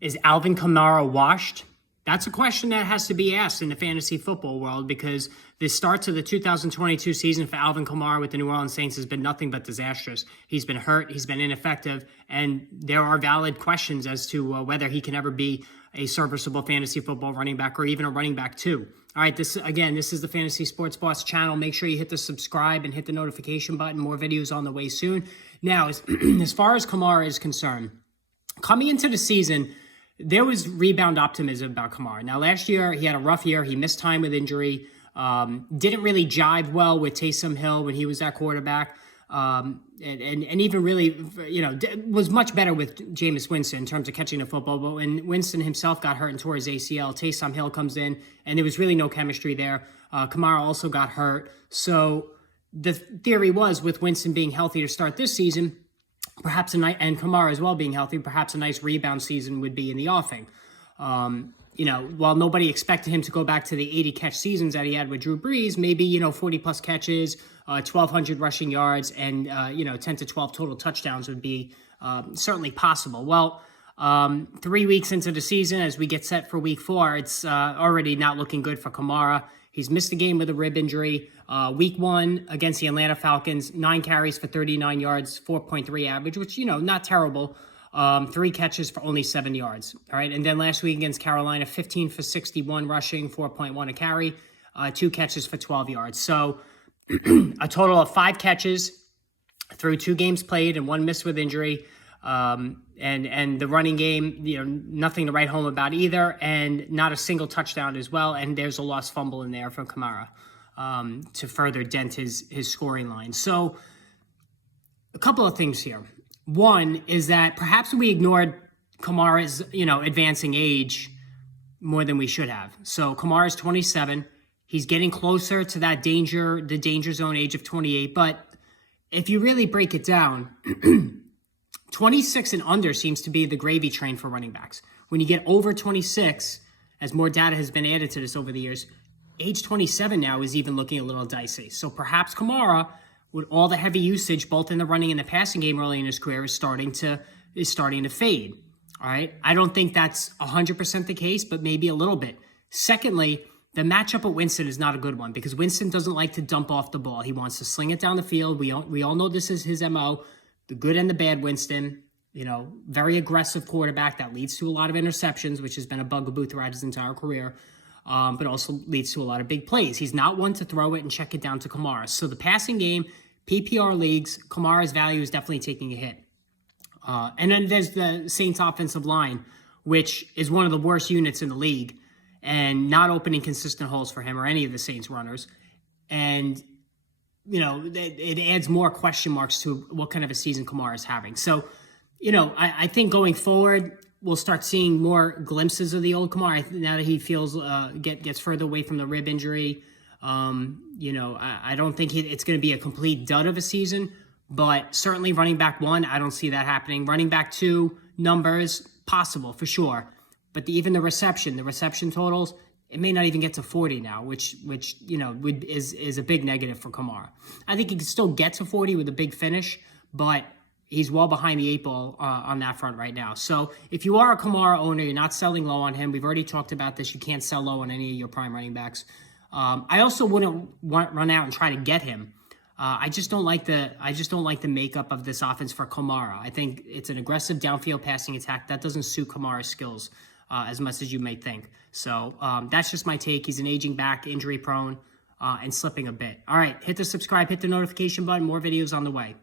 Is Alvin Kamara washed? That's a question that has to be asked in the fantasy football world because the start to the 2022 season for Alvin Kamara with the New Orleans Saints has been nothing but disastrous. He's been hurt, he's been ineffective, and there are valid questions as to whether he can ever be a serviceable fantasy football running back or even a running back too. All right, this is the Fantasy Sports Boss channel. Make sure you hit the subscribe and hit the notification button. More videos on the way soon. Now, as far as Kamara is concerned, coming into the season, there was rebound optimism about Kamara. Now, last year, he had a rough year. He missed time with injury. Didn't really jive well with Taysom Hill when he was that quarterback. And even really, was much better with Jameis Winston in terms of catching the football. But when Winston himself got hurt and tore his ACL, Taysom Hill comes in, and there was really no chemistry there. Kamara also got hurt. So the theory was, with Winston being healthy to start this season, perhaps and Kamara as well being healthy, perhaps a nice rebound season would be in the offing. While nobody expected him to go back to the 80-catch seasons that he had with Drew Brees, maybe, 40-plus catches, 1,200 rushing yards, and, 10 to 12 total touchdowns would be certainly possible. Well, 3 weeks into the season, as we get set for week 4, it's already not looking good for Kamara. He's missed a game with a rib injury. Week 1 against the Atlanta Falcons, 9 carries for 39 yards, 4.3 average, which, not terrible. 3 catches for only 7 yards. All right. And then last week against Carolina, 15 for 61 rushing, 4.1 a carry, 2 catches for 12 yards. So a total of 5 catches through 2 games played and 1 missed with injury. And the running game, nothing to write home about either, and not a single touchdown as well. And there's a lost fumble in there from Kamara to further dent his scoring line. So a couple of things here. One is that perhaps we ignored Kamara's, advancing age more than we should have. So Kamara's 27. He's getting closer to the danger zone age of 28. But if you really break it down, 26 and under seems to be the gravy train for running backs. When you get over 26, as more data has been added to this over the years, age 27 now is even looking a little dicey. So perhaps Kamara, with all the heavy usage, both in the running and the passing game early in his career, is starting to fade. All right. I don't think that's 100% the case, but maybe a little bit. Secondly, the matchup with Winston is not a good one because Winston doesn't like to dump off the ball. He wants to sling it down the field. We all know this is his MO. The good and the bad Winston, very aggressive quarterback that leads to a lot of interceptions, which has been a bugaboo throughout his entire career, but also leads to a lot of big plays. He's not one to throw it and check it down to Kamara. So the passing game, PPR leagues, Kamara's value is definitely taking a hit. And then there's the Saints offensive line, which is one of the worst units in the league and not opening consistent holes for him or any of the Saints runners. And it adds more question marks to what kind of a season Kamara is having. So, I think going forward, we'll start seeing more glimpses of the old Kamara now that he feels gets further away from the rib injury. I don't think it's going to be a complete dud of a season, but certainly running back 1, I don't see that happening. Running back 2, numbers, possible for sure. But even the reception totals, it may not even get to 40 now, which is a big negative for Kamara. I think he can still get to 40 with a big finish, but he's well behind the 8 ball on that front right now. So if you are a Kamara owner, you're not selling low on him. We've already talked about this. You can't sell low on any of your prime running backs. I also wouldn't run out and try to get him. I just don't like the makeup of this offense for Kamara. I think it's an aggressive downfield passing attack that doesn't suit Kamara's skills as much as you may think. So that's just my take. He's an aging back, injury prone, and slipping a bit. All right, hit the subscribe, hit the notification button. More videos on the way.